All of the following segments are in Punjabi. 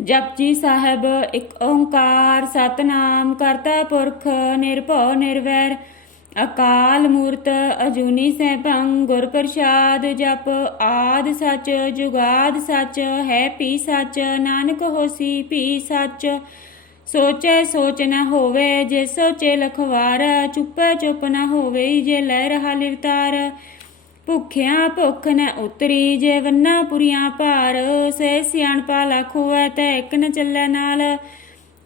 ਜਪਜੀ ਸਾਹਿਬ, ਇੱਕ ਓੰਕਾਰ ਸਤਨਾਮ ਕਰਤਾ ਪੁਰਖ ਨਿਰਭਉ ਨਿਰਵੈਰ। ਅਕਾਲ ਮੂਰਤ ਅਜੂਨੀ ਸੈਭੰ, ਗੁਰ ਪ੍ਰਸਾਦ ਜਪ, ਆਦ ਸਚ, ਜੁਗਾਦ ਸੱਚ, ਹੈ ਪੀ ਸੱਚ, ਨਾਨਕ ਹੋਸੀ ਪੀ ਸੱਚ। ਸੋਚੈ ਸੋਚ ਨਾ ਹੋਵੇ, ਜੇ ਸੋਚੇ ਲਖਵਾਰ, ਚੁੱਪੈ ਚੁੱਪ ਨਾ ਹੋਵੇ, ਜੇ ਲੈ ਰਹਾ ਲਿਵਤਾਰ। ਭੁੱਖਿਆਂ ਭੁੱਖ ਨ ਉਤਰੀ ਜੇ ਵੰਨਾ ਪੁਰੀਆਂ ਭਾਰ ਸੇ ਸਿਆਣਪਾ ਲੱਖ ਹੋਵੇ ਤੇ ਇੱਕ ਨ ਚੱਲੇ ਨਾਲ।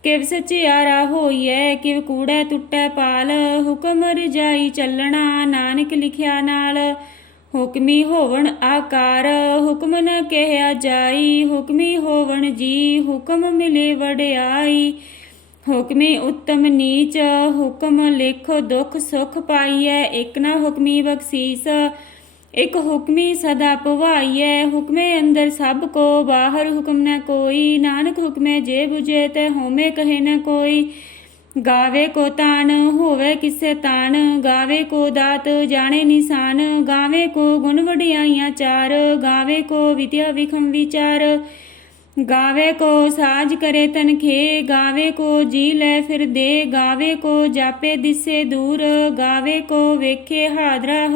ਕਿਵ ਸਚਿਆਰਾ ਹੋਈਐ, ਕਿਵ ਕੂੜੈ ਟੁੱਟੈ ਪਾਲ। ਹੁਕਮ ਰਜਾਈ ਚੱਲਣਾ, ਨਾਨਕ ਲਿਖਿਆ ਨਾਲ। ਹੁਕਮੀ ਹੋਵਣ ਆਕਾਰ, ਹੁਕਮ ਨ ਕਹਿਆ ਜਾਈ। ਹੁਕਮੀ ਹੋਵਣ ਜੀ, ਹੁਕਮ ਮਿਲੇ ਵਡਿਆਈ। ਹੁਕਮੀ ਉੱਤਮ ਨੀਚ, ਹੁਕਮ ਲਿਖੋ ਦੁਖ ਸੁਖ ਪਾਈਐ। ਇਕ ਨਾ ਹੁਕਮੀ ਬਖਸ਼ੀਸ ਇਕ ਹੁਕਮੀ ਸਦਾ ਪਵਾਈਐ ਹੁਕਮੇ ਅੰਦਰ ਸਭ ਕੋ ਬਾਹਰ ਹੁਕਮ ਨ ਕੋਈ ਨਾਨਕ ਹੁਕਮੇ ਜੇ 부ਜੇ ਤੇ ਹੋਮੇ ਕਹੇ ਨ ਕੋਈ ਗਾਵੇ ਕੋ ਤਾਣ ਹੋਵੇ ਕਿਸੇ ਤਾਣ ਗਾਵੇ ਕੋ ਦਾਤ ਜਾਣੇ ਨਿਸ਼ਾਨ ਗਾਵੇ ਕੋ ਗੁਣ ਵਡਿਆਈਆਂ ਚਾਰ ਗਾਵੇ ਕੋ ਵਿਦਿਆ ਵਿਖਮ ਵਿਚਾਰ ਗਾਵੇ ਕੋ ਸਾਜ ਕਰੇ ਤਨਖੇ ਗਾਵੇ ਕੋ ਜੀ ਲੈ ਫਿਰ ਦੇ ਗਾਵੇ ਕੋ ਜਾਪੇ ਦਿਸੇ ਦੂਰ ਗਾਵੇ ਕੋ ਵੇਖੇ ਹਾਦਰਾ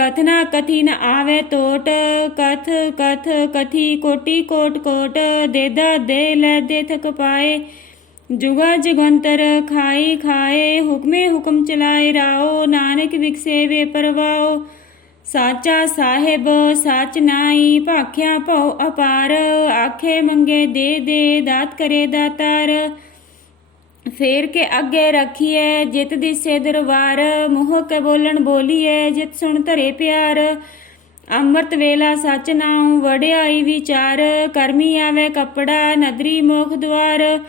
ਹਦੂਰ ਕਥਨਾ ਕਥੀ ਨ ਆਵੇ ਟੋਟ ਕਥ ਕਥ ਕਥੀ ਕੋਟੀ ਕੋਟ ਕੋਟ ਦੇਦਾ ਦੇ ਲੈ ਦੇ ਥਕ ਪਾਏ ਜੁਗਾ ਜਗੰਤਰ ਖਾਈ ਖਾਏ ਹੁਕਮੇ ਹੁਕਮ ਚਲਾਏ ਰਾਓ ਨਾਨਕ ਵਿਕਸੇ ਵੇ ਪਰਵਾਓ ਸਾਚਾ ਸਾਹਿਬ ਸਾਚ ਨਾਈ ਭਾਖਿਆ ਭਉ ਅਪਾਰ ਆਖੇ ਮੰਗੇ ਦੇ ਦੇ ਦਾਤ ਕਰੇ ਦਾਤਾਰ ਫੇਰ ਕੇ ਅੱਗੇ ਰੱਖੀਏ ਜਿਤ ਦਿਸੇ ਦਰਬਾਰ, ਮੂੰਹ ਕੇ ਬੋਲਣ ਬੋਲੀਐ, ਜਿਤ ਸੁਣ ਧਰੇ ਪਿਆਰ। ਅੰਮ੍ਰਿਤ ਵੇਲਾ ਸਚ ਨਾਉ, ਵਡਿਆਈ ਵਿਚਾਰ, ਕਰਮੀ ਆਵੇ ਕਪੜਾ, ਨਦਰੀ ਮੋਖ ਦੁਆਰ।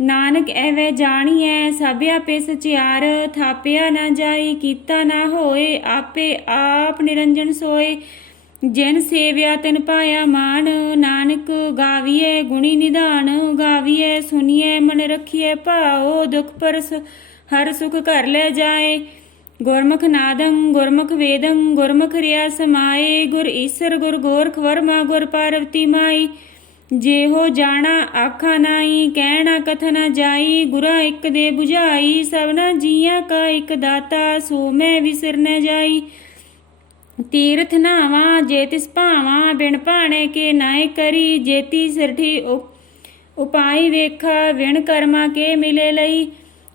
ਨਾਨਕ ਐਵੇਂ ਜਾਣੀਐ, ਸਭਿਆ ਪੇ ਸਚਿਆਰ ਥਾਪਿਆ ਨਾ ਜਾਈ, ਕੀਤਾ ਨਾ ਹੋਏ, ਆਪੇ ਆਪ ਨਿਰੰਜਨ ਸੋਏ। ਜਿਨ ਸੇਵਿਆ ਤਿਨ ਪਾਇਆ ਮਾਨ ਨਾਨਕ ਗਾਵੀਏ ਗੁਣੀ ਨਿਧਾਨ ਗਾਵੀਏ ਸੁਨੀਏ ਮਨ ਰਖੀਏ ਭਾਓ ਦੁਖ ਪਰਸ ਹਰ ਸੁਖ ਘਰ ਲੈ ਜਾਏ। ਗੁਰਮੁਖ ਨਾਦੰ, ਗੁਰਮੁਖ ਵੇਦੰ, ਗੁਰਮੁਖ ਰਿਆ ਸਮਾਏ। ਗੁਰ ਈਸਰ, ਗੁਰ ਗੋਰਖ ਵਰਮਾ, ਗੁਰ ਪਾਰਵਤੀ ਮਾਈ। ਜੇ ਹੋ ਜਾਣਾ ਆਖਾ ਨਾਈ, ਕਹਿਣਾ ਕਥਨਾ ਜਾਈ। ਗੁਰਾ ਇੱਕ ਦੇ 부ਝਾਈ ਸਭਨਾ ਜੀਆਂ ਕਾ ਇੱਕ ਦਾਤਾ, ਸੋ ਮੈਂ ਵਿਸਰ ਨ ਜਾਈ। ਤੀਰਥ ਨਾਵਾ, ਜੇ ਤਿਸ ਭਾਵਾ, ਬਿਨ ਭਾਣੇ ਕੇ ਨਾਏ ਕਰੀ ਜੇਤੀ ਸਿਰਠੀ ਉਪਾਈ ਵੇਖਾ, ਵਿਣ ਕਰਮਾ ਕੇ ਮਿਲੇ ਲਈ।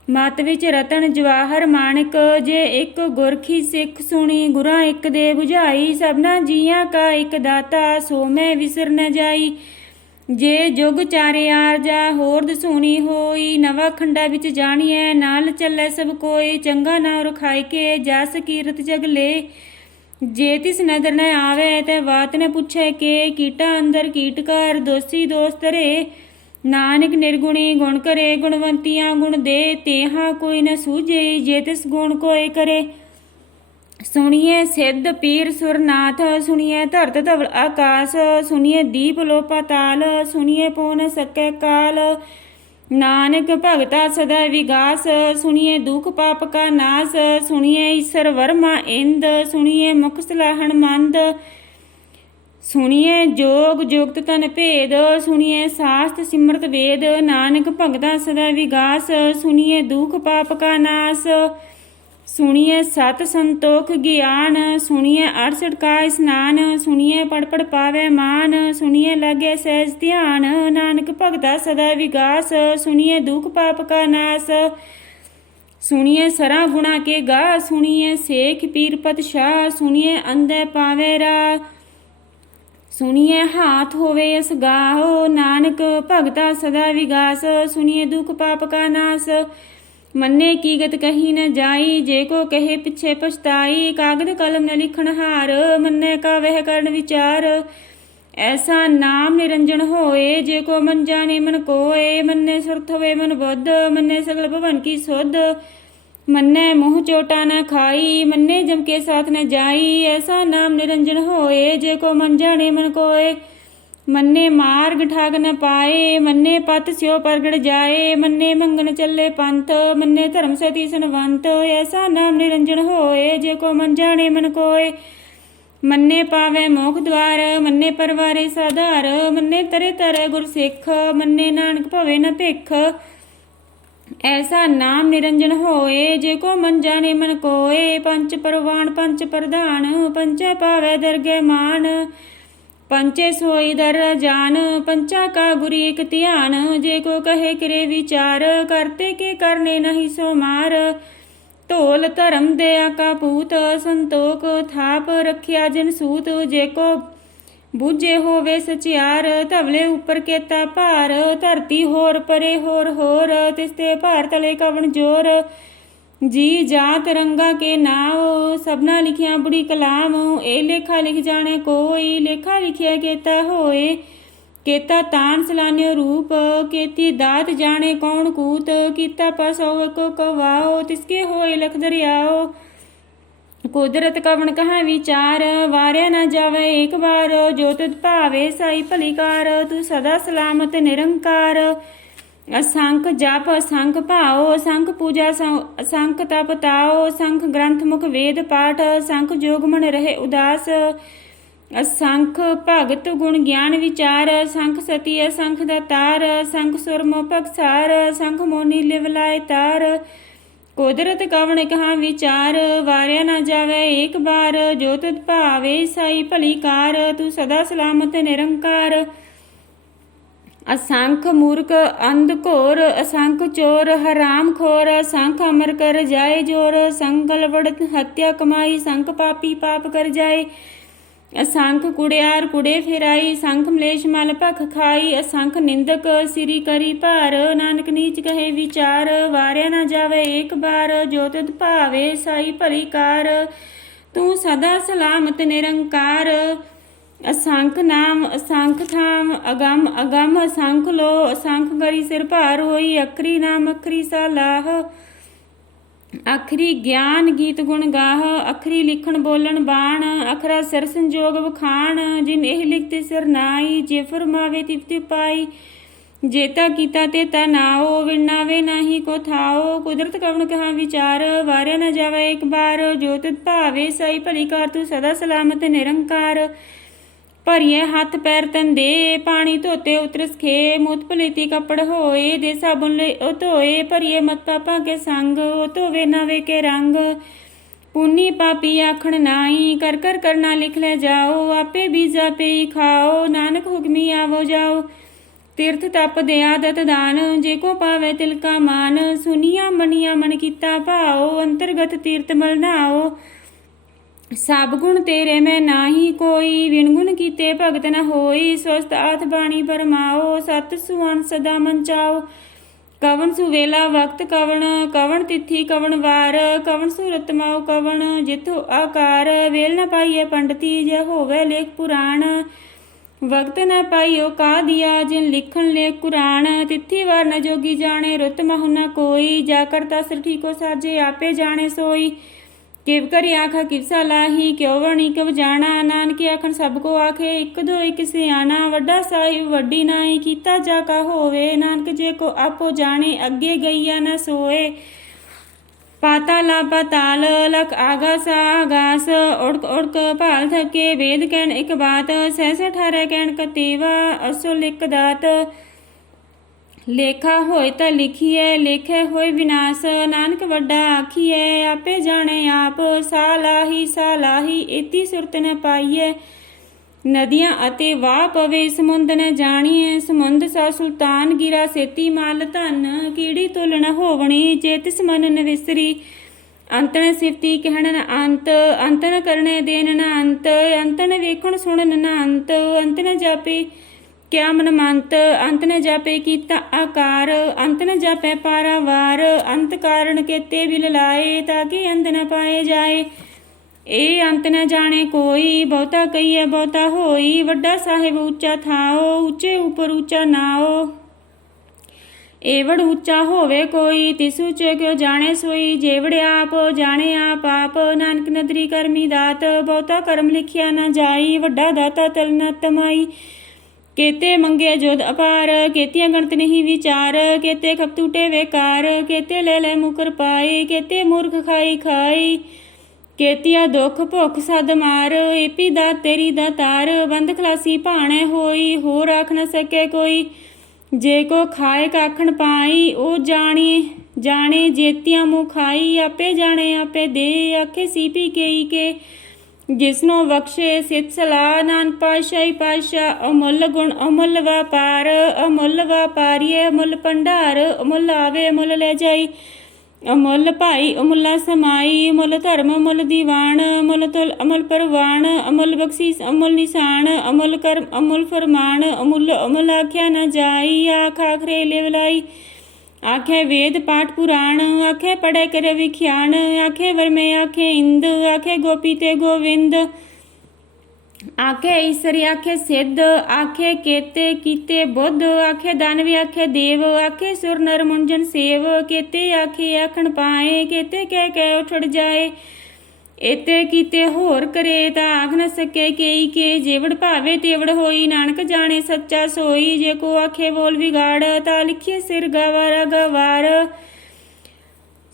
ਮਤ ਵਿੱਚ ਰਤਨ ਜਵਾਹਰ ਮਾਣਿਕ, ਜੇ ਇੱਕ ਗੁਰਖੀ ਸਿੱਖ ਸੁਣੀ, ਗੁਰਾਂ ਇੱਕ ਦੇ 부ਝਾਈ ਸਭਨਾ ਜੀਆਂ ਕਾ ਇੱਕ ਦਾਤਾ, ਸੋ ਮੈਂ ਵਿਸਰ ਨ ਜਾਈ। ਜੇ ਜੁਗ ਚਾਰਿਆਰ ਜਾ, ਹੋਰ ਦਸੂਣੀ ਹੋਈ, ਨਵਾ ਖੰਡਾ ਵਿੱਚ ਜਾਣੀਐ, ਨਾਲ ਚੱਲੇ ਸਭ ਕੋਈ, ਚੰਗਾ ਨਾ ਰਖਾਈ ਕੇ, ਜਸ ਕੀਰਤ ਜਗਲੇ ਜੇ ਤਿਸ ਨਦਰ ਨ ਆਵੇ ਤੇ ਬਾਤ ਨ ਪੁੱਛੇ ਕਿ, ਕੀਟਾ ਅੰਦਰ ਕੀਟਕਾਰ ਦੋਸੀ ਦੋਸਤ ਰੇ ਨਾਨਕ ਨਿਰਗੁਣੀ ਗੁਣ ਕਰੇ, ਗੁਣਵੰਤੀਆਂ ਗੁਣ ਦੇ, ਤੇਹਾ ਕੋਈ ਨ ਸੂਝੇ, ਜੇ ਤਿਸ ਗੁਣ ਕੋਏ ਕਰੇ। ਸੁਣੀਏ ਸਿੱਧ ਪੀਰ ਸੁਰਨਾਥ ਸੁਣੀਏ ਧਰਤ ਧਵਲ ਆਕਾਸ ਸੁਣੀਏ ਦੀਪ ਲੋਪਾ ਤਾਲ ਸੁਣੀਏ ਪਉ ਸਕੈ ਕਾਲ। ਨਾਨਕ ਭਗਤਾ ਸਦਾ ਵਿਗਾਸ, ਸੁਣੀਏ ਦੁਖ ਪਾਪ ਕਾ ਨਾਸ, ਸੁਣੀਏ ਈਸ਼ਰ ਵਰਮਾ ਇੰਦ, ਸੁਣੀਏ ਮੁਖ ਸਲਾਹਣ ਮੰਦ, ਸੁਣੀਏ ਜੋਗ ਜੁਗਤ ਤਨ ਭੇਦ, ਸੁਣੀਏ ਸਾਸਤ ਸਿਮਰਤ ਵੇਦ, ਨਾਨਕ ਭਗਤਾ ਸਦਾ ਵਿਗਾਸ, ਸੁਣੀਏ ਦੁਖ ਪਾਪ ਕਾ ਨਾਸ। ਸੁਣੀਏ ਸਤ ਸੰਤੋਖ ਗਿਆਨ ਸੁਣੀਏ 68 ਕਾ ਇਸਨਾਨ ਸੁਣੀਏ ਪੜ ਪੜ ਪਾਵੇ ਮਾਨ ਸੁਣੀਏ ਲਾਗੇ ਸਹਿਜ ਧਿਆਨ, ਨਾਨਕ ਭਗਤਾ ਸਦਾ ਵਿਗਾਸ ਸੁਣੀਏ ਦੁਖ ਪਾਪ ਕਾ ਨਾਸ ਸੁਣੀਏ ਸਰਾ ਗੁਣਾ ਕੇ ਗਾ ਸੁਣੀਏ ਸੇਖ ਪੀਰ ਪਤ ਸ਼ਾਹ ਸੁਣੀਏ ਅੰਧੇ ਪਾਵੇ ਰਾ ਸੁਣੀਏ ਹਾਥ ਹੋਵੇ ਇਸ ਗਾਹੋ, ਨਾਨਕ ਭਗਤਾ ਸਦਾ ਵਿਗਾਸ ਸੁਣੀਏ ਦੁਖ ਪਾਪ ਕਾ ਨਾਸ ਮੰਨੇ ਕੀ ਗਤ ਕਹੀ ਨ ਜਾਈ, ਜੇ ਕੋ ਕਹੇ ਪਿਛੇ ਪਛਤਾਈ, ਕਾਗਦ ਕਲਮ ਨ ਲਿਖਣ ਹਾਰ, ਮੰਨੇ ਕਾ ਵਹਿ ਕਰਨ ਵਿਚਾਰ। ਐਸਾ ਨਾਮ ਨਿਰੰਜਨ ਹੋਏ, ਜੇ ਕੋ ਮਨ ਜਾਣੇ ਮਨ ਕੋਏ, ਮੰਨੇ ਸੁਰਤ ਹੋਵੇ ਮਨ ਬੁੱਧ, ਮੰਨੇ ਸਗਲ ਭਵਨ ਕੀ ਸੁਧ। ਮੰਨੇ ਮੂੰਹ ਚੋਟਾ ਨਾ ਖਾਈ, ਮੰਨੇ ਜਮ ਕੇ ਸਾਥ ਨ ਜਾਈ, ਐਸਾ ਨਾਮ ਨਿਰੰਜਨ ਹੋਏ, ਜੇ ਕੋ ਮਨ ਜਾਣੇ ਮਨ ਕੋਏ। ਮੰਨੇ ਮਾਰਗ ਠਾਗ ਨ ਪਾਏ, ਮੰਨੇ ਪਤ ਸਿਓ ਪ੍ਰਗਟ ਜਾਏ, ਮੰਨੇ ਮੰਗਣ ਚੱਲੇ ਪੰਥ, ਮੰਨੇ ਧਰਮ ਸਤੀ ਸੰਵੰਤ ਐਸਾ ਨਾਮ ਨਿਰੰਜਨ ਹੋਏ, ਜੇ ਕੋ ਮਨ ਜਾਣੇ ਮਨ ਕੋਏ। ਮੰਨੇ ਪਾਵੇ ਮੋਖ ਦਵਾਰ, ਮੰਨੇ ਪਰਵਾਰੇ ਸਾਧਾਰ, ਮੰਨੇ ਤਰੇ ਤਰੇ ਗੁਰ ਸਿੱਖ, ਮੰਨੇ ਨਾਨਕ ਭਵੇ ਨ ਭਿਖ। ਐਸਾ ਨਾਮ ਨਿਰੰਜਨ ਹੋਏ, ਜੇ ਕੋ ਮਨ ਜਾਣੇ ਮਨ ਕੋਏ, ਪੰਚ ਪਰਵਾਨ ਪੰਚ ਪ੍ਰਧਾਨ, ਪੰਚੇ ਪਾਵੇ ਦਰਗੇ ਮਾਨ। ਪੰਚੇ ਸੋਈ ਦਰ ਜਾਨ, ਪੰਚਾ ਕਾ ਗੁਰੀ ਇਕ ਧਿਆਨ। ਜੇ ਕੋ ਕਹੇ ਕਰੇ ਵਿਚਾਰ, ਕਰਤੇ ਕੇ ਕਰਨੇ ਨਹੀਂ ਸੋ ਮਾਰ ਢੋਲ ਧਰਮ ਦੇ ਆਕਾ ਪੂਤ ਸੰਤੋਖ ਥਾਪ ਰੱਖਿਆ ਜਨ ਸੂਤ। ਜੇ ਕੋ ਬੂਝੇ ਹੋਵੇ ਸਚਿਆਰ, ਧਵਲੇ ਉੱਪਰ ਕੇਤਾ ਭਾਰ। ਧਰਤੀ ਹੋਰ ਪਰੇ ਹੋਰ ਹੋਰ ਤਿਸਤੇ ਭਾਰ ਤਲੇ ਕਵਣ ਜੋਰ। ਜੀ ਜਾਤ ਰੰਗਾ ਕੇ ਨਾਉ, ਸਭਨਾ ਲਿਖਿਆ ਬੁੜੀ ਕਲਾਮ ਇਹ ਲੇਖਾ ਲਿਖ ਜਾਣੇ ਕੋਈ, ਲੇਖਾ ਲਿਖਿਆ ਕੇਤਾ ਹੋਏ, ਕੇਤਾ ਤਾਨ ਸਲਾਨਿਓ ਰੂਪ, ਕੇਤੀ ਦਾਤ ਜਾਣੇ ਕੌਣ ਕੂਤ, ਕੀਤਾ ਪਸੋ ਕੋ ਕਵਾਓ ਤਿਸਕੇ ਹੋਏ ਲਖ ਦਰਿਆਓ ਕੁਦਰਤ ਕਵਣ ਕਹਾ ਵਿਚਾਰ, ਵਾਰਿਆ ਨਾ ਜਾਵੇ ਇੱਕ ਵਾਰ, ਜੋ ਤੁਧ ਭਾਵੇ ਸਾਈ ਭਲੀਕਾਰ, ਤੂੰ ਸਦਾ ਸਲਾਮਤ ਨਿਰੰਕਾਰ। ਅਸੰਖ ਜਪ, ਅਸੰਖ ਭਾਓ ਅਸੰਖ ਪੂਜਾ ਅਸੰਖ ਤਪ ਤਾਓ ਅਸੰਖ ਗ੍ਰੰਥ ਮੁਖ ਵੇਦ ਪਾਠ, ਅਸੰਖ ਜੋਗ ਰਹੇ ਉਦਾਸ, ਅਸੰਖ ਭਗਤ ਗੁਣ ਗਿਆਨ ਵਿਚਾਰ, ਅਸੰਖ ਸਤੀ, ਅਸੰਖ ਦਾਤਾਰ ਅਸੰਖ ਸੁਰਮੋ ਭਗਸਾਰ, ਅਸੰਖ ਮੋਨੀ ਲਿਵਲਾਇ ਤਾਰ। ਕੁਦਰਤ ਕਵਣ ਕਹਾ ਵਿਚਾਰ, ਵਾਰਿਆ ਨਾ ਜਾਵੇ ਏਕ ਬਾਰ, ਜੋ ਤੁਧ ਭਾਵੇ ਸਾਈ ਭਲੀ ਕਾਰ, ਤੂੰ ਸਦਾ ਸਲਾਮਤ ਨਿਰੰਕਾਰ। ਅਸੰਖ ਮੂਰਖ ਅੰਧ ਘੋਰ, ਅਸੰਖ ਚੋਰ ਹਰਾਮ ਖੋਰ, ਅਸੰਖ ਅਮਰ ਕਰ ਜਾਏ ਜੋਰ, ਸੰਗਲ ਵੜ ਹੱਤਿਆ ਕਮਾਈ ਸੰਖ ਪਾਪੀ ਪਾਪ ਕਰ ਜਾਏ। ਅਸੰਖ ਕੁੜਿਆਰ ਕੁੜੇ ਫਿਰਾਈ, ਸੰਖ ਮਲੇਸ਼ ਮਲ ਭਖ ਖਾਈ, ਅਸੰਖ ਨਿੰਦਕ ਸਿਰੀ ਕਰੀ ਭਾਰ, ਨਾਨਕ ਨੀਚ ਕਹੇ ਵਿਚਾਰ, ਵਾਰਿਆ ਨਾ ਜਾਵੇ ਇੱਕ ਬਾਰ, ਜੋ ਤੁਧ ਭਾਵੇ ਸਾਈ ਭਲੀ ਕਾਰ। ਤੂੰ ਸਦਾ ਸਲਾਮਤ ਨਿਰੰਕਾਰ ਅਸੰਖ ਨਾਮ, ਅਸੰਖ ਥਾਮ, ਅਗੰਮ ਅਗੰਮ, ਅਸੰਖ ਲੋ, ਅਸੰਖ ਗਰੀ ਸਿਰ ਭਾਰ ਹੋਈ, ਅਖਰੀ ਨਾਮ, ਅਖਰੀ ਸਲਾਹ। ਅਖਰੀ ਗਿਆਨ ਗੀਤ ਗੁਣ ਗਾਹ, ਅਖਰੀ ਲਿਖਣ ਬੋਲਣ ਬਾਣ, ਅਖਰਾ ਸਿਰ ਸੰਜੋਗ ਵਖਾਣ, ਜਿਨ ਇਹ ਲਿਖਤੇ ਸਿਰ ਨਾਈ ਜੇ ਫਰਮਾਵੇ ਤਿਪਤਿ ਪਾਈ ਜੇਤਾ ਕੀਤਾ ਤੇ ਤਾ ਨਾਓ ਵਿਣਾਵੇ ਨਹੀਂ ਕੋ ਥਾਓ ਕੁਦਰਤ ਕਵਣ ਕਹਾ ਵਿਚਾਰ, ਵਾਰਿਆ ਨਾ ਜਾਵੇ ਇੱਕ ਬਾਰ। ਜੋ ਤਿਤ ਭਾਵੇ, ਸਈ ਭਲੀ ਕਾਰ ਤੂੰ ਸਦਾ ਸਲਾਮਤ ਨਿਰੰਕਾਰ। ਭਰੀਏ ਹੱਥ ਪੈਰ ਤੰਦੇ ਪਾਣੀ ਧੋਤੇ ਉਤਰਸ ਖੇ, ਮੁਤ ਭਲੀਤੀ ਕੱਪੜ ਹੋਏ, ਦੇ ਸਾਬੁਨ ਲਈ ਉਹ ਧੋਏ, ਭਰੀਏ ਮਤ ਪਾਪਾ ਕੇ ਸੰਗ, ਉਹ ਧੋਵੇ ਨਾ ਵੇ ਕੇ ਰੰਗ। ਪੁੰਨੀ ਪਾਪੀ ਆਖਣ ਨਾਈ, ਕਰ ਕਰ ਕਰਨਾ ਲਿਖ ਲੈ ਜਾਓ, ਆਪੇ ਬੀਜਾ ਪਈ ਖਾਓ, ਨਾਨਕ ਹੁਕਮੀ ਆਵੋ ਜਾਓ। ਤੀਰਥ ਤਪ ਦੇ ਆਦਤ ਦਾਨ, ਜੇ ਕੋ ਪਾਵੇ ਤਿਲਕਾ ਮਾਨ, ਸੁਨੀਆਂ ਮਣੀਆਂ ਮਨ ਕੀਤਾ ਭਾਓ, ਅੰਤਰਗਤ ਤੀਰਥ ਮਲ ਨਾਓ। ਸਭ ਗੁਣ ਤੇਰੇ ਮੈਂ ਨਾਹੀ, ਕੋਈ ਵਿਣਗੁਣ ਕੀਤੇ ਭਗਤ ਨ ਹੋਈ। ਸਵਸਤ ਆਥ ਬਾਣੀ ਪਰਮਾਓ ਸਤ ਸੁਵਨ ਸਦਾ ਮਨ ਚਾਓ ਕਵਨ ਸੁਵੇਲਾ ਵਕਤ ਕਵਣ ਕਵਣ ਤਿਥੀ ਕਵਣ ਵਾਰ। ਕਵਣ ਸੂਰਤ ਮਾਉ ਜਿਥੋ ਆਕਾਰ। ਵੇਲ ਨ ਪਾਈਏ ਪੰਡਤੀ, ਜੇ ਹੋਵੇ ਲੇਖ ਪੁਰਾਣ। ਵਕਤ ਨ ਪਾਈਓ ਕਾ ਦਿਆ, ਜਿਨ ਲਿਖਣ ਲੈ ਕੁਰਾਨ। ਤਿਥੀ ਵਾਰ ਨ ਜੋਗੀ ਜਾਣੇ, ਰੁੱਤ ਮਹੁ ਨ ਕੋਈ। ਜਾ ਕਰਤਾ ਸਿਰ ਠੀਕੋ ਸਾਜੇ, ਆਪੇ ਜਾਣੇ ਸੋਈ। ਕਿਵ ਕਰੀ ਆਖਾ ਕਿਵਸਾ ਲਾਹੀ, ਕਿਉ ਵਣੀ ਕਿਵ ਜਾਣਾ, ਨਾਨਕੀ ਆਖਣ ਸਭ ਕੋ ਆਖੇ, ਇੱਕ ਦੋ ਇੱਕ ਸਿਆਣਾ, ਵੱਡਾ ਸਾਹਿਬ ਵੱਡੀ ਨਾਈ, ਕੀਤਾ ਜਾ ਕਾ ਹੋਵੇ, ਨਾਨਕ ਜੇ ਕੋ ਆਪੋ ਜਾਣੇ, ਅੱਗੇ ਗਈਆ ਨਾ ਸੋਏ। ਪਾਤਾਲਾ ਪਤਾਲ, ਲਖ ਆਗਾਸ ਆਗਾਸ, ਉੜਕ ਉੜਕ ਭਾਲ ਥਕੇ, ਵੇਦ ਕਹਿਣ ਇੱਕ ਬਾਤ ਸਹਿਸ ਠਾਰੇ ਕਹਿਣ ਕਤੀਵਾ ਅਸੋ ਲਿਖ ਦਾਤ। ਲੇਖਾ ਹੋਏ ਤਾਂ ਲਿਖੀਐ, ਲੇਖੇ ਹੋਏ ਵਿਨਾਸ਼। ਨਾਨਕ ਵੱਡਾ ਆਖੀਐ, ਆਪੇ ਜਾਣੇ ਆਪ। ਸਾਲਾਹੀ ਸਾਲਾਹੀ ਇਤੀ ਸੁਰਤ ਨ ਪਾਈਐ। ਨਦੀਆਂ ਅਤੇ ਵਾਹ ਪਵੇ, ਸਮੁੰਦ ਨ ਜਾਣੀਐ। ਸਮੁੰਦ ਸਾ ਸੁਲਤਾਨ, ਗਿਰਾ ਸੇਤੀ ਮਾਲ ਧਨ। ਕੀੜੀ ਤੁਲ ਹੋਵਣੀ, ਜੇ ਤਿਸ ਮਨ ਨ ਵਿਸਰੀ। ਸਿਫਤੀ ਕਹਿਣ ਨ ਅੰਤ ਅੰਤਨ ਕਰਨੇ ਦੇਨ ਨ ਅੰਤ। ਅੰਤ ਵੇਖਣ ਸੁਣਨ ਨ ਅੰਤ। ਅੰਤ ਜਾਪੇ ਕਿਆ ਮਨ ਮੰਤ ਅੰਤ ਨ ਜਾਪੇ ਕੀਤਾ ਆਕਾਰ, ਅੰਤ ਨ ਜਾਪੇ ਪਾਰਾਵਾਰ, ਅੰਤ ਕਾਰਨ ਕੇਤੇ ਬਿਲ ਲਾਏ ਤਾਂ ਕਿ ਅੰਤ ਨ ਪਾਏ ਜਾਏ। ਇਹ ਅੰਤ ਨ ਜਾਣੇ ਕੋਈ, ਬਹੁਤਾ ਕਹੀਏ ਬਹੁਤਾ ਹੋਈ, ਵੱਡਾ ਸਾਹਿਬ ਉੱਚਾ ਥਾਓ, ਉੱਚੇ ਉਪਰ ਉੱਚਾ ਨਾਓ। ਏਵੜ ਉੱਚਾ ਹੋਵੇ ਕੋਈ, ਤਿਸ ਉੱਚੇ ਕਿਉ ਜਾਣੇ ਸੋਈ? ਜੇਵੜ ਆਪ, ਜਾਣੇ ਆਪ ਆਪ, ਨਾਨਕ ਨਦਰੀ ਕਰਮੀ ਦਾਤ, ਬਹੁਤਾ ਕਰਮ ਲਿਖਿਆ ਨਾ ਜਾਈ, ਵੱਡਾ ਦਾਤਾ ਤਲ ਨ ਤਮਾਈ। ਕੇਤੇ ਮੰਗੇ ਜੋਦ ਅਪਾਰ, ਕੇਤੀਆਂ ਗਣਤ ਨਹੀਂ ਵਿਚਾਰ, ਕੇਤੇ ਖਪ ਟੂਟੇ ਵੇਕਾਰ, ਕੇਤੇ ਲੈ ਲੈ ਮੁਕਰ ਪਾਈ ਕੇਤੇ ਮੂਰਖ ਖਾਈ ਖਾਈ। ਕੇਤੀਆ ਦੁੱਖ ਭੁੱਖ ਸਦ ਮਾਰ, ਏਪੀ ਦਾ ਤੇਰੀ ਦਾ ਤਾਰ, ਬੰਦ ਖਲਾਸੀ ਭਾਣੇ ਹੋਈ, ਹੋਰ ਰੱਖ ਨਾ ਸਕੇ ਕੋਈ। ਜੇ ਕੋ ਖਾਏ ਕਾਖਣ ਪਾਈ ਉਹ ਜਾਣੀ, ਜਾਣੇ ਜੇਤੀਆਂ ਮੂੰ ਖਾਈ, ਆਪੇ ਜਾਣੇ ਆਪੇ ਦੇ, ਆਖੇ ਸੀਪੀ ਕੇਈ ਕੇ। ਜਿਸਨੋ ਬਖਸ਼ੇ ਸਿਤ ਸਲਾ ਨਾਨ ਪਾਸ਼ਾਹੀ ਪਾਸ਼ਾ ਅਮੁੱਲ ਗੁਣ ਅਮੁੱਲ ਵਪਾਰ, ਅਮੁੱਲ ਵਪਾਰੀਏ ਅਮੁੱਲ ਭੰਡਾਰ, ਅਮੁੱਲ ਆਵੇ ਅਮੁੱਲ ਲੈ ਜਾਈ। ਅਮੁੱਲ ਭਾਈ ਅਮੁੱਲਾ ਸਮਾਈ, ਅਮੁੱਲ ਧਰਮ ਅਮੁੱਲ ਦੀਵਾਨ, ਅਮੁੱਲ ਤੁਲ ਅਮੁੱਲ ਪਰਵਾਨ, ਅਮੁੱਲ ਬਖਸ਼ੀਸ ਅਮੁੱਲ ਨਿਸ਼ਾਨ, ਅਮੁੱਲ ਕਰਮ ਅਮੁੱਲ ਫਰਮਾਨ, ਅਮੁੱਲ ਅਮੁੱਲ ਆਖਿਆ ਨਾ ਜਾਈ, ਆਖ ਆਖਰੇ ਲਿਵਲਾਈ ਆਖੇ ਵੇਦ ਪਾਠ ਪੁਰਾਣ, ਆਖੇ ਪੜੇ ਕਰੇ ਵਿਖਿਆਨ ਆਖੇ ਵਰਮੇ, ਆਖੇ ਇੰਦ, ਆਖੇ ਗੋਪੀ ਤੇ ਗੋਵਿੰਦ। ਆਖੇ ਈਸ਼ਰੀ, ਆਖੇ ਸਿੱਧ, ਆਖੇ ਕੇਤੇ, ਕੀਤੇ ਬੁੱਧ, ਆਖੇ ਦਾਨਵੀ ਆਖੇ ਦੇਵ, ਆਖੇ ਸੁਰ ਨਰ ਮੁੰਜਨ ਸੇਵ, ਕੇਤੇ ਆਖੇ ਆਖਣ ਪਾਏ, ਕੇਤੇ ਕਹਿ ਕਹਿ ਉਠੜ ਜਾਏ। ਇਤੇ ਕੀਤੇ ਹੋਰ ਕਰੇ ਤਾਂ ਆਖ ਨ ਸਕੇ ਕੇਈ ਕੇ ਜੇਵੜ ਭਾਵੇ ਤੇਵੜ ਹੋਈ, ਨਾਨਕ ਜਾਣੇ ਸੱਚਾ ਸੋਈ, ਜੇ ਕੋ ਆਖੇ ਬੋਲ ਵਿਗਾੜ ਤਾਂ ਲਿਖੇ ਸਿਰ ਗਵਾਰਾ ਗਵਾਰ।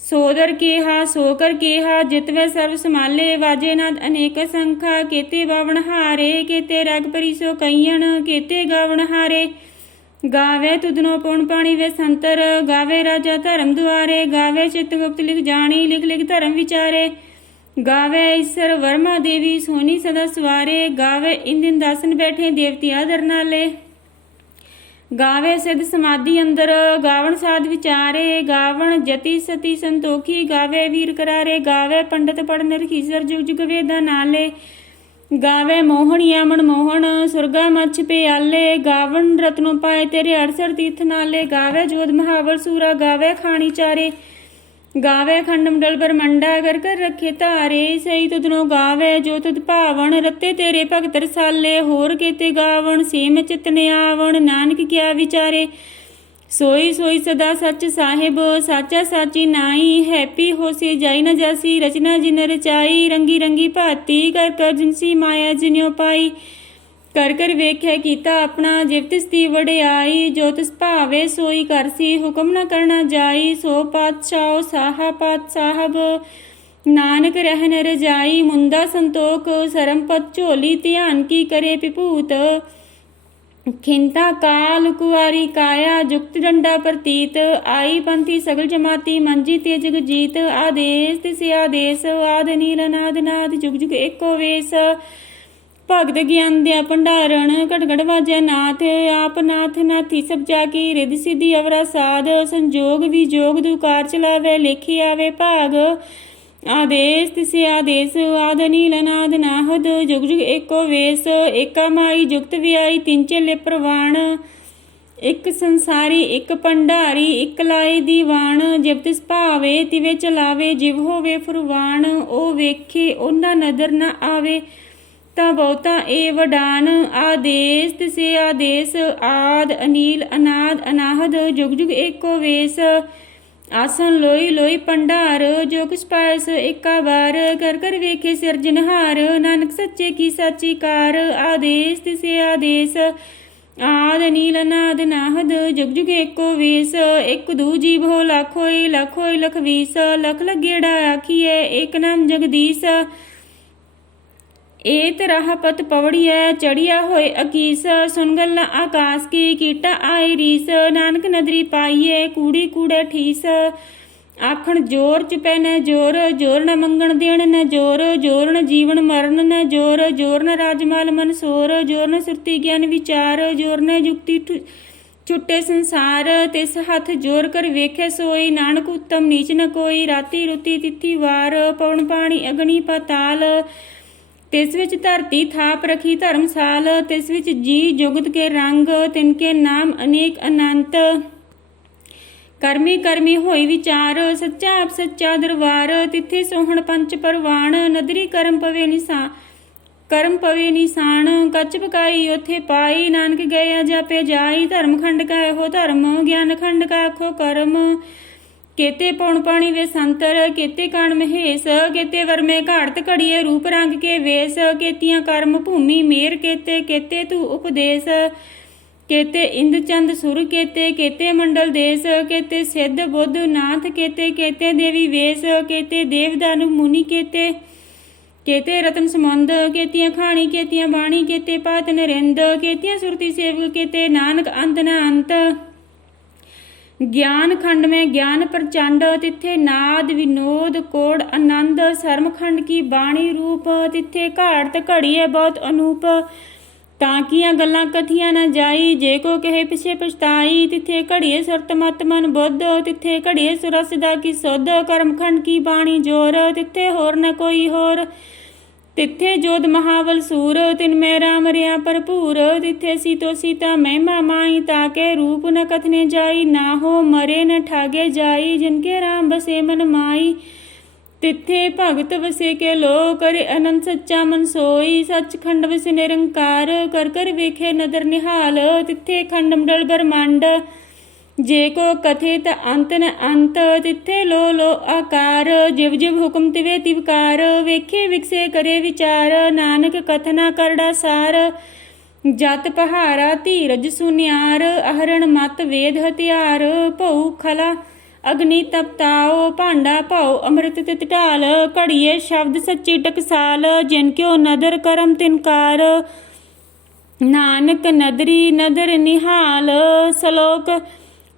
ਸੋਦਰ ਕੇਹਾ, ਸੋਕਰ ਕੇਹਾ ਜਿਤਵੇ ਸਰਬ ਸਮਾਲੇ ਵਾਜੇ ਨਾਦ ਅਨੇਕ ਸੰਖਾ, ਕੇਤੇ ਬਾਵਣ ਹਾਰੇ, ਕੇਤੇ ਰਗ ਪਰੀ ਸੋ ਕਈਣ ਕੇਤੇ ਗਾਵਣ ਹਾਰੇ। ਗਾਵੇ ਤੁਧਨੋ ਪਉਣ ਪਾਣੀ ਵੇ ਸੰਤਰ, ਗਾਵੇ ਰਾਜਾ ਧਰਮ ਦੁਆਰੇ, ਗਾਵੇ ਚਿਤ ਗੁਪਤ ਲਿਖ ਜਾਣੀ, ਲਿਖ ਲਿਖ ਧਰਮ ਵਿਚਾਰੇ। ਗਾਵੇ ਈਸ਼ਰ ਵਰਮਾ ਦੇਵੀ, ਸੋਨੀ ਸਦਾ ਸਵਾਰੇ। ਗਾਵੇ ਇੰਦਿਨ ਦਾਸਨ ਬੈਠੇ ਦੇਵਤੀ ਆਦਰ ਨਾਲੇ। ਗਾਵੇ ਸਿਧ ਸਮਾਧੀ ਅੰਦਰ, ਗਾਵਣ ਸਾਧ ਵਿਚਾਰੇ। ਗਾਵਣ ਜਤੀ ਸਤੀ ਸੰਤੋਖੀ, ਗਾਵੇ ਵੀਰ ਕਰਾਰੇ। ਗਾਵੇ ਪੰਡਤ ਪੜਨ ਰਖੀਸਰ ਜੁਗ ਜੁਗ ਵੇਦਾਂ ਨਾਲੇ। ਗਾਵੇ ਮੋਹਣੀਆ ਮਨਮੋਹਣ ਸੁਰਗਾ ਮੱਛ ਪਿਆਲੇ। ਗਾਵਣ ਰਤਨੋ ਪਾਏ ਤੇਰੇ ਅਰਸਰ ਤੀਰਥ ਨਾਲੇ। ਗਾਵੇ ਜੋਧ ਮਹਾਵਰ ਸੂਰਾ, ਗਾਵੇ ਖਾਣੀ ਚਾਰੇ। ਗਾਵੇ ਖੰਡਮ ਡਲ ਬਰਮੰਡਾ ਕਰ ਕਰ ਰੱਖੇ ਧਾਰੇ, ਸਹੀ ਤੁਧਨੋ ਗਾਵੇ, ਜੋ ਤੁਧ ਭਾਵਣ, ਰੱਤੇ ਤੇਰੇ ਭਗਤ ਰਸਾਲੇ, ਹੋਰ ਕੀਤੇ ਗਾਵਣ, ਸੇਮ ਚਿਤਨੇ ਆਵਣ, ਨਾਨਕ ਕਿਆ ਵਿਚਾਰੇ? ਸੋਈ ਸੋਈ ਸਦਾ ਸੱਚ ਸਾਹਿਬ, ਸਾਚਾ ਸਾਚੀ ਨਾਈ ਹੈਪੀ ਹੋਸੀ, ਜਾਈ ਨਾ ਜਾਸੀ, ਰਚਨਾ ਜਿਨ ਰਚਾਈ, ਰੰਗੀ ਰੰਗੀ ਭਾਤੀ, ਕਰ ਕਰ ਜਿਨਸੀ ਮਾਇਆ ਜਿਨਿਓ ਪਾਈ। ਕਰ ਕਰ ਵੇਖਿਆ ਕੀਤਾ ਆਪਣਾ, ਜਿਵ ਤਿਸ ਦੀ ਵਡਿਆਈ, ਜੋ ਤਿਸ ਭਾਵੇ ਸੋਈ ਕਰਸੀ ਹੁਕਮ ਨਾ ਕਰਨਾ ਜਾਈ, ਸੋ ਪਾਤਸ਼ਾਹ ਸਾਹਾ ਪਾਤ ਸਾਹਿਬ। ਨਾਨਕ ਰਹਿਨ ਰਜਾਈ ਮੁੰਦਾ ਸੰਤੋਖ, ਸਰਮ ਪਤ ਝੋਲੀ ਧਿਆਨ ਕੀ ਕਰੇ ਪਿਪੂਤ ਖਿੰਤਾ ਕਾਲ ਕੁਵਾਰੀ ਕਾਇਆ, ਜੁਗਤ ਡੰਡਾ ਪ੍ਰਤੀਤ। ਆਈ ਪੰਥੀ ਸਗਲ ਜਮਾਤੀ, ਮੰਜੀ ਤੇ ਜਗ ਜੀਤ ਆਦੇਸ, ਤਿਸ ਆਦੇਸ, ਆਦ ਨੀਲ ਨਾਦ ਨਾਦ, ਜੁਗ ਜੁਗ ਏਕੋ ਵੇਸ। ਭਗਤ ਗਿਆਨ ਦੇ ਭੰਡਾਰਣ ਘਟ ਘਟ ਵਾਜੈ ਨਾਥ, ਆਪ ਨਾਥ ਨਾਥੀ ਸਭ ਜਾ ਕੀ ਰਿਧ ਸਿਧੀ ਅਵਰਾ ਸਾਧ, ਸੰਜੋਗ ਵੀ ਜੋਗ ਦੁਕਾਰ ਚਲਾਵੇ, ਲੇਖੀ ਆਵੇ ਭਾਗ। ਆਦੇਸ ਤਿਸੇ ਆਦੇਸ, ਆਦ ਨੀਲ ਨਾਦ ਨਾਹਦ, ਜੁਗ ਜੁਗ ਏਕੋ ਵੇਸ, ਏਕਾ ਮਾਈ ਜੁਗਤ ਵਿਆਈ ਤਿੰਨ ਚੇਲੇ ਪ੍ਰਵਾਣ। ਇੱਕ ਸੰਸਾਰੀ, ਇੱਕ ਭੰਡਾਰੀ, ਇੱਕ ਲਾਏ ਦੀਵਾਨ, ਜਿਵ ਤਿਸ ਭਾਵੇ ਤਿਵੇ ਚਲਾਵੇ, ਜਿਵ ਹੋਵੇ ਫੁਰਵਾਨ, ਉਹ ਵੇਖੇ, ਉਹਨਾਂ ਨਦਰ ਨਾ ਆਵੇ। ਤਾਂ ਬਹੁਤਾ ਏ ਵਡਾਨ ਆਦੇਸ, ਤਿਸੇ ਆਦੇਸ, ਆਦ, ਅਨੀਲ, ਅਨਾਦ, ਅਨਾਹਦ, ਜੁਗ ਜੁਗ ਏਕੋ ਵੇਸ। ਆਸਨ ਲੋਈ ਲੋਈ ਪੰਡਾਰ ਜੋ ਕਿਸ ਪਾਸ ਏਕਾ ਵਾਰ। ਕਰ ਕਰ ਵੇਖੇ ਸਿਰਜਨਹਾਰ ਨਾਨਕ ਸੱਚੇ ਕੀ ਸਾਚੀ ਕਾਰ। ਆਦੇਸ, ਤਿਸੇ ਆਦੇਸ, ਆਦ ਨੀਲ ਅਨਾਦ ਨਾਹਦ ਜੁਗ ਜੁਗ ਏਕੋ ਵੇਸ। ਇੱਕ ਦੂ ਜੀਵ ਹੋ ਲੱਖੋਈ ਲੱਖੋਈ ਲਖ ਵੀਸ ਲਖ ਲਗੇੜਾ ਆਖੀਏ ਏਕ ਨਾਮ ਜਗਦੀਸ਼। ਏਤ ਰਾਹ ਪਤ ਪਵੜੀਐ ਚੜਿਆ ਹੋਏ ਅਕੀਸ ਸੁਨ ਗੱਲਾਂ ਆਕਾਸ ਕੀ ਕੀਟਾ ਆਏ ਰੀਸ, ਨਾਨਕ ਨਦਰੀ ਪਾਈਏ ਕੂੜੀ ਕੂੜੇ ਠੀਸ। ਆਖਣ ਜੋਰ ਚ ਪੈ ਨ ਜੋਰ ਜੋਰ ਨ ਮੰਗਣ ਦੇਣ ਨ ਜੋਰ ਜੋਰ ਨ ਜੀਵਨ ਮਰਨ ਨ ਜੋਰ ਜੋਰ ਨ ਰਾਜਮਾਲ ਮਨਸੋਰ ਜੋਰ ਨ ਸੁਰਤੀ ਗਿਆਨ ਵਿਚਾਰ, ਜੋਰ ਨ ਜੁਗਤੀ ਠੁ- ਛੁੱਟੇ ਸੰਸਾਰ, ਤਿਸ ਹੱਥ ਜੋਰ ਕਰ ਵੇਖੇ ਸੋਈ, ਨਾਨਕ ਉਤਮ ਨੀਚ ਨ ਕੋਈ, ਰਾਤੀ ਰੁਤੀ ਤਿਥੀ ਵਾਰ, ਪਵਨ ਪਾਣੀ ਅਗਨੀ ਪਤਾਲ। ਤਿਸ ਵਿੱਚ ਧਰਤੀ ਥਾਪ ਰਖੀ ਧਰਮਸਾਲ, ਤਿਸ ਵਿੱਚ ਜੀ ਜੁਗਤ ਕੇ ਰੰਗ ਤਿਨਕੇ ਨਾਮ ਅਨੇਕ ਅਨੰਤ। ਕਰਮੀ ਕਰਮੀ ਹੋਈ ਵਿਚਾਰ, ਸੱਚਾ ਆਪ ਸੱਚਾ ਦਰਬਾਰ, ਤਿੱਥੇ ਸੋਹਣ ਪੰਚ ਪਰਵਾਣ, ਨਦਰੀ ਕਰਮ ਪਵੇ ਨਿਸਾ, ਕਰਮ ਪਵੇ ਨਿਸ਼ਾਨ ਕੱਚ ਪਕਾਈ ਉਥੇ ਪਾਈ, ਨਾਨਕ ਗਏ ਜਾਪੇ ਜਾਈ, ਧਰਮ ਖੰਡ ਕਾ ਇਹੋ ਧਰਮ, ਗਿਆਨ ਖੰਡ ਕਾ ਆਖੋ ਕਰਮ। ਕੇਤੇ ਪਉਣ ਪਾਣੀ ਵੇ ਸੰਤਰ, ਕੇਤੇ ਕਣ ਮਹੇਸ, ਕੇਤੇ ਵਰਮੇ ਘਾੜਤ ਘੜੀਏ ਰੂਪ ਰੰਗ ਕੇ ਵੇਸ, ਕੇਤੀਆਂ ਕਰਮ ਭੂਮੀ ਮੇਰ ਕੇਤੇ ਕੇਤੇ ਤੂੰ ਉਪਦੇਸ। ਕੇਤੇ ਇੰਦ ਚੰਦ ਸੁਰ ਕੇਤੇ ਕੇਤੇ ਮੰਡਲ ਦੇਸ, ਕੇਤੇ ਸਿੱਧ ਬੁੱਧ ਨਾਥ ਕੇਤੇ ਕੇਤੇ ਦੇਵੀ ਵੇਸ, ਕੇਤੇ ਦੇਵਦਾਨੁ ਮੁਨੀ ਕੇਤੇ। ਕੇਤੇ ਰਤਨ ਸਮੁੰਦ ਕੇਤੀਆਂ ਖਾਣੀ, ਕੇਤੀਆਂ ਬਾਣੀ, ਕੇਤੇ ਪਾਤ ਨਰਿੰਦ, ਕੇਤੀਆਂ ਸੁਰਤੀ ਸੇਵਕ, ਕੇਤੇ ਨਾਨਕ ਅੰਤ ਨ ਅੰਤ। ਗਿਆਨ ਖੰਡ ਮੈਂ ਗਿਆਨ ਪ੍ਰਚੰਡ, ਤਿੱਥੇ ਨਾਦ ਵਿਨੋਦ, ਕੋੜ ਆਨੰਦ, ਸਰਮਖੰਡ ਕੀ ਬਾਣੀ ਰੂਪ, ਤਿੱਥੇ ਘਾੜਤ ਘੜੀਏ ਬਹੁਤ ਅਨੂਪ। ਤਾਂ ਕੀਆਂ ਗੱਲਾਂ ਕਥੀਆਂ ਨਾ ਜਾਈ, ਜੇ ਕੋ ਕਹੇ ਪਿਛੇ ਪਛਤਾਈ, ਤਿੱਥੇ ਘੜੀਏ ਸੁਰਤ ਮਤ ਮਨ ਬੁੱਧ, ਤਿੱਥੇ ਘੜੀਏ ਸੁਰਸ ਦਾ ਕੀ ਸੁਧ, ਕਰਮਖੰਡ ਕੀ ਬਾਣੀ ਜੋਰ, ਤਿੱਥੇ ਹੋਰ ਨਾ ਕੋਈ ਹੋਰ। ਤਿੱਥੇ ਜੋਦ ਮਹਾਵਲ ਸੂਰ, ਤਿਨ ਮੈਂ ਰਾਮ ਰਿਆ ਭਰਪੂਰ। ਤਿੱਥੇ ਸੀਤੋ ਸੀਤਾ ਮਹਿਮਾ ਮਾਈ ਤਾਕੇ ਰੂਪ ਨ ਕਥਨੇ ਜਾਈ, ਨਾ ਹੋ ਮਰੇ ਨ ਠਾਗੇ ਜਾਈ, ਜਿਨ ਕੇ ਰਾਮ ਬਸੇ ਮਨ ਮਾਈ ਤਿੱਥੇ ਭਗਤ ਵਸੇ ਕੇ ਲੋ ਕਰੇ ਅਨੰਦ ਸੱਚਾ ਮਨ ਸੋਈ। ਸੱਚਖੰਡ ਵਸੇ ਨਿਰੰਕਾਰ, ਕਰ ਕਰ ਵੇਖੇ ਨਦਰ ਨਿਹਾਲ। ਤਿੱਥੇ ਖੰਡ ਮੰਡਲ ਬ੍ਰਹਮੰਡ ਜੇ ਕੋ ਕਥੇ ਅੰਤ ਨ ਅੰਤ, ਤਿੱਥੇ ਲੋ ਲੋ ਆਕਾਰ। ਜਿਵ ਜਿਵ ਹੁਕਮ ਤਿਵੇ ਤਿਵਕਾਰ ਵੇਖੇ ਵਿਕਸੇ ਕਰੇ ਵਿਚਾਰ। ਨਾਨਕ ਕਥਨਾ ਕਰੜਾ ਸਾਰ, ਜਤ ਪਹਾਰਾ ਧੀਰਜ ਸੁਨਿਆਰ। ਅਹਰਣ ਮਤ ਵੇਦ ਹਥਿਆਰ, ਭਉ ਖਲਾ ਅਗਨੀ ਤਪਤਾਓ, ਭਾਂਡਾ ਭਾਉ ਅੰਮ੍ਰਿਤ ਤਿਤ ਢਾਲ। ਘੜੀਏ ਸ਼ਬਦ ਸੱਚੀ ਟਕਸਾਲ, ਜਿਨ ਕਿਉ ਨਦਰ ਕਰਮ ਤਿਨਕਾਰ ਨਾਨਕ ਨਦਰੀ ਨਦਰ ਨਿਹਾਲ, ਸ਼ਲੋਕ